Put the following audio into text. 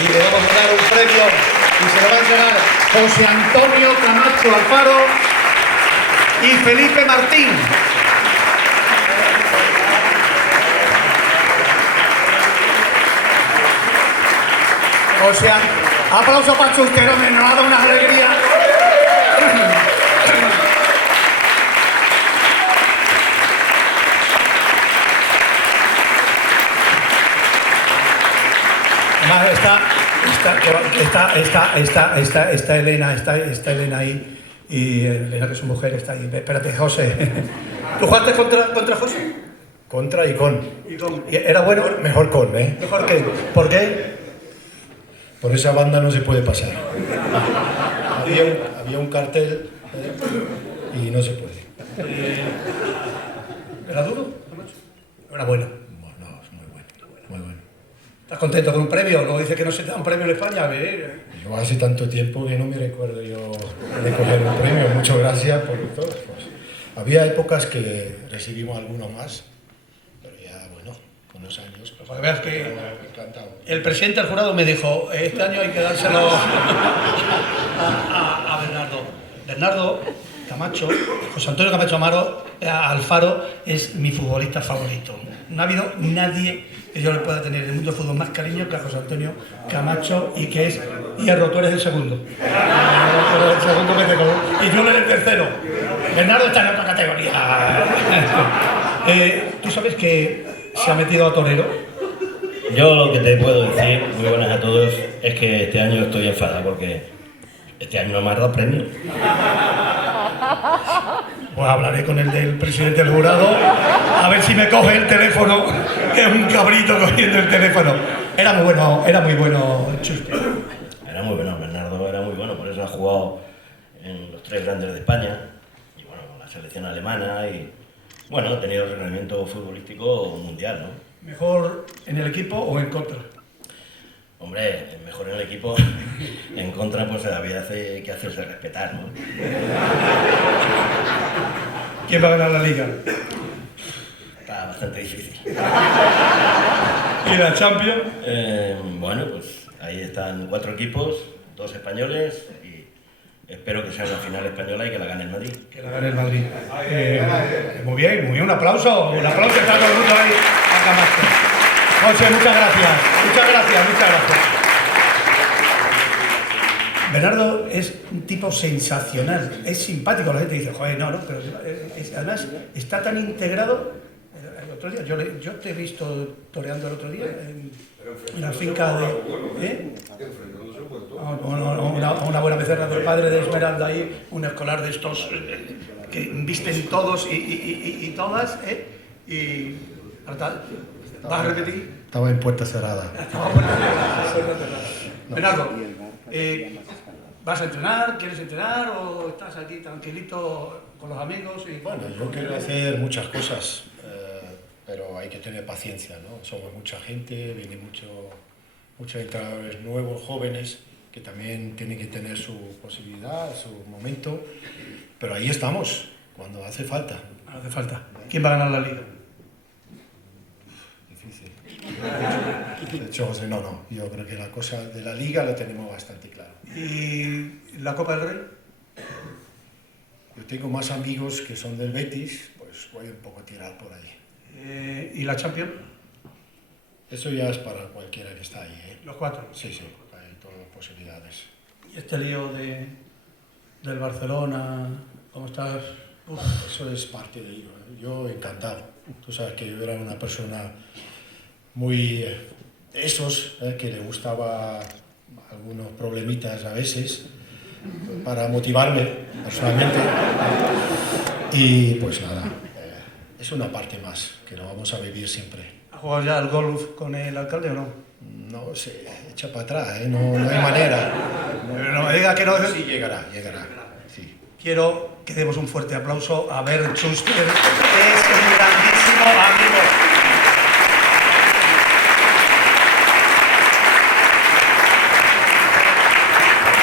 y le vamos a dar un premio y se lo va a entregar José Antonio Camacho Alfaro y Felipe Martín. O sea, aplauso para Chustero, me nos ha dado una alegría. Está Elena, está Elena ahí, y Elena, que es su mujer, está ahí. Espérate, José. ¿Tú jugaste contra José? Contra y con. ¿Era bueno? Mejor con, ¿eh? ¿Mejor qué? ¿Por qué? Por esa banda no se puede pasar. Había un cartel y no se puede. ¿Era duro? Era bueno. No, es muy bueno. Muy bueno. ¿Estás contento con un premio? Luego dice que no se te da un premio en España. Yo hace tanto tiempo que no me recuerdo yo de coger un premio. Muchas gracias por todo. Pues, había épocas que recibimos alguno más, pero ya, bueno, con los años. Pues, para que veas que encantado. El presidente del jurado me dijo, este año hay que dárselo a Bernardo. Bernardo Camacho, José Antonio Camacho Alfaro es mi futbolista favorito. No ha habido nadie que yo le pueda tener en el mundo del fútbol más cariño que a José Antonio Camacho, y que es hierro, tú eres el segundo. El segundo que tengo, y yo eres el tercero. Bernardo está en otra categoría. ¿Tú sabes que se ha metido a torero? Yo lo que te puedo decir, muy buenas a todos, es que este año estoy enfadado porque este año no me ha dado premio. Pues hablaré con el del presidente del jurado, a ver si me coge el teléfono, que es un cabrito cogiendo el teléfono. Era muy bueno Chuste. Era muy bueno, Bernardo era muy bueno, por eso ha jugado en los 3 grandes de España, y bueno, con la selección alemana, y bueno, ha tenido rendimiento futbolístico mundial, ¿no? ¿Mejor en el equipo o en contra? Hombre, mejor en el equipo, en contra pues había que hacerse respetar, ¿no? ¿Quién va a ganar la liga? Está bastante difícil. ¿Y la Champions? Bueno, pues ahí están 4 equipos, 2 españoles, y espero que sea una final española y que la gane el Madrid. Que la gane el Madrid. Muy bien, un aplauso. Un aplauso, está todo el mundo ahí a Camacho. José, muchas gracias. Muchas gracias. Bernardo es un tipo sensacional, es simpático. La gente dice, joder, no, pero además está tan integrado. El otro día, yo te he visto toreando el otro día en la finca de... Una buena becerra del padre de Esmeralda ahí, un escolar de estos que visten todos y todas, y ¿vas a repetir? Estaba en puerta cerrada. Bernardo, ¿vas a entrenar? ¿Quieres entrenar o estás aquí tranquilito con los amigos? Bueno, yo quiero hacer muchas cosas, pero hay que tener paciencia, ¿no? Somos mucha gente, vienen muchos entrenadores nuevos, jóvenes, que también tienen que tener su posibilidad, su momento, pero ahí estamos, cuando hace falta. Hace falta. ¿Quién va a ganar la liga? Difícil. De hecho, José, no. Yo creo que la cosa de la liga la tenemos bastante clara. ¿Y la Copa del Rey? Yo tengo más amigos que son del Betis, pues voy un poco a tirar por ahí. ¿Y la Champions? Eso ya es para cualquiera que está ahí, ¿eh? ¿Los 4? Sí, hay todas las posibilidades. ¿Y este lío del Barcelona? ¿Cómo estás? Eso es parte de ello, ¿eh? Yo encantado. Tú sabes que yo era una persona muy... que le gustaba algunos problemitas a veces para motivarme personalmente. Y pues nada, es una parte más que lo vamos a vivir siempre. ¿Ha jugado ya al golf con el alcalde o no? No se echa para atrás, ¿eh? No hay manera. Pero no me diga que no. Sí, llegará. Sí. Quiero que demos un fuerte aplauso a Bert Schuster, que es un grandísimo amigo.